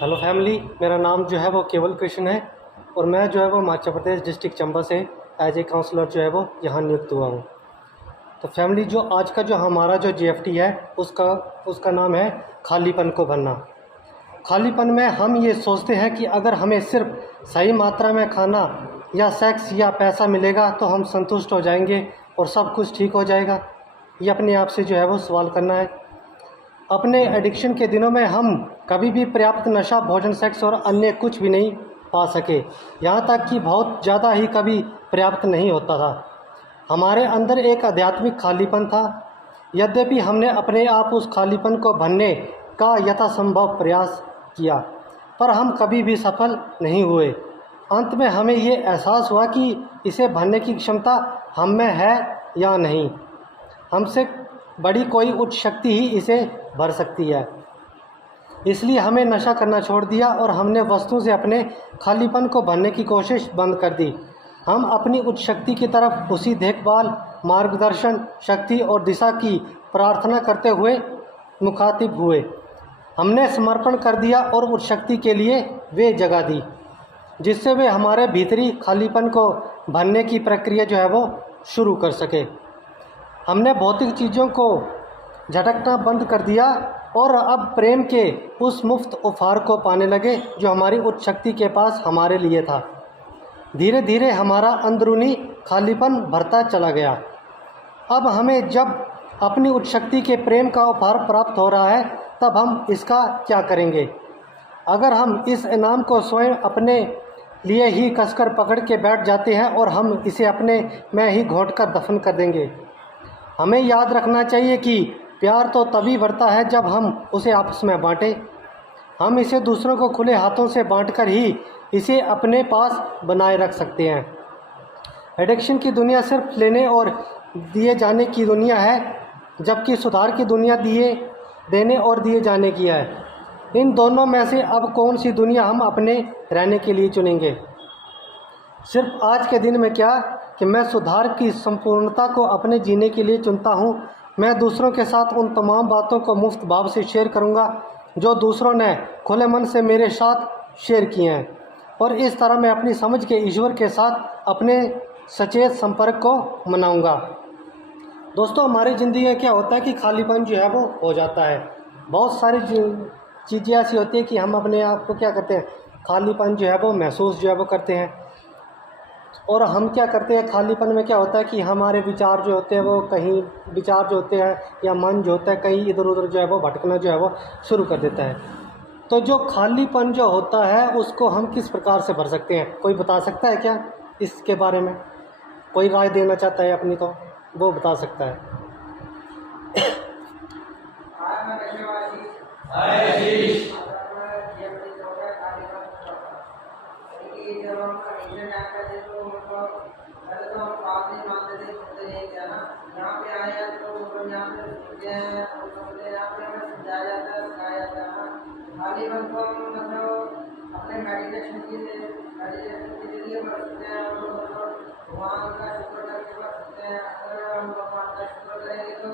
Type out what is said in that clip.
Hello family, मेरा नाम जो है वो केवल कृष्ण है और मैं जो है वो हिमाचल प्रदेश डिस्ट्रिक्ट चंबा से एज ए काउंसलर जो है वो यहाँ नियुक्त हुआ हूँ। तो फैमिली, जो आज का जो हमारा जो जीएफटी है उसका नाम है खालीपन को भरना। खालीपन में हम ये सोचते हैं कि अगर हमें सिर्फ सही मात्रा में खाना या सेक्स या पैसा मिलेगा तो हम संतुष्ट हो जाएंगे और सब कुछ ठीक हो जाएगा। ये अपने आप से जो है वो सवाल करना है। अपने एडिक्शन के दिनों में हम कभी भी पर्याप्त नशा, भोजन, सेक्स और अन्य कुछ भी नहीं पा सके, यहाँ तक कि बहुत ज़्यादा ही कभी पर्याप्त नहीं होता था। हमारे अंदर एक आध्यात्मिक खालीपन था। यद्यपि हमने अपने आप उस खालीपन को भरने का यथासंभव प्रयास किया, पर हम कभी भी सफल नहीं हुए। अंत में हमें ये एहसास हुआ कि इसे भरने की क्षमता हम में है या नहीं। हमसे बड़ी कोई उच्च शक्ति ही इसे भर सकती है। इसलिए हमें नशा करना छोड़ दिया और हमने वस्तुओं से अपने खालीपन को भरने की कोशिश बंद कर दी। हम अपनी उच्च शक्ति की तरफ उसी देखभाल, मार्गदर्शन, शक्ति और दिशा की प्रार्थना करते हुए मुखातिब हुए। हमने समर्पण कर दिया और उच्च शक्ति के लिए वे जगह दी, जिससे वे हमारे भीतरी खालीपन को भरने की प्रक्रिया जो है वो शुरू कर सके। हमने भौतिक चीज़ों को झटकना बंद कर दिया और अब प्रेम के उस मुफ्त उपहार को पाने लगे जो हमारी उच्च शक्ति के पास हमारे लिए था। धीरे धीरे हमारा अंदरूनी खालीपन भरता चला गया। अब हमें जब अपनी उच्च शक्ति के प्रेम का उपहार प्राप्त हो रहा है, तब हम इसका क्या करेंगे? अगर हम इस इनाम को स्वयं अपने लिए ही कसकर पकड़ के बैठ जाते हैं और हम इसे अपने में ही घोंट कर दफन कर देंगे। हमें याद रखना चाहिए कि प्यार तो तभी बढ़ता है जब हम उसे आपस में बांटें। हम इसे दूसरों को खुले हाथों से बांटकर ही इसे अपने पास बनाए रख सकते हैं। एडिक्शन की दुनिया सिर्फ लेने और दिए जाने की दुनिया है, जबकि सुधार की दुनिया देने और दिए जाने की है। इन दोनों में से अब कौन सी दुनिया हम अपने रहने के लिए चुनेंगे? सिर्फ आज के दिन में क्या कि मैं सुधार की संपूर्णता को अपने जीने के लिए चुनता हूँ। मैं दूसरों के साथ उन तमाम बातों को मुफ्त भाव से शेयर करूँगा जो दूसरों ने खुले मन से मेरे साथ शेयर किए हैं, और इस तरह मैं अपनी समझ के ईश्वर के साथ अपने सचेत संपर्क को मनाऊँगा। दोस्तों, हमारी ज़िंदगी में क्या होता है कि खालीपन जो है वो हो जाता है। बहुत सारी चीज़ें ऐसी होती है कि हम अपने आप को क्या करते हैं, खालीपन जो है वो महसूस जो है वो करते हैं। और हम क्या करते हैं, खालीपन में क्या होता है कि हमारे विचार जो होते हैं वो कहीं विचार जो होते हैं या मन जो होता है कहीं इधर उधर जो है वो भटकना जो है वो शुरू कर देता है। तो जो खालीपन जो होता है उसको हम किस प्रकार से भर सकते हैं? कोई बता सकता है क्या इसके बारे में? कोई राय देना चाहता है अपनी, तो वो बता सकता है। जब हम एडिक्शन ऐप करते तो मतलब पहले तो हम बात नहीं मानते थे, सुनते नहीं थे ना। यहाँ पे आए हैं तो मतलब यहाँ पे सुनते हैं और सुनते हैं, यहाँ पे हमें समझाया जाता है, सिखाया जाता है ना। खाली मन को हम मतलब अपने मेडिटेशन के जरिए बढ़ सकते हैं और मतलब भगवान का शुक्र करके बढ़ सकते हैं। अगर हम भगवान का शुक्र करेंगे तो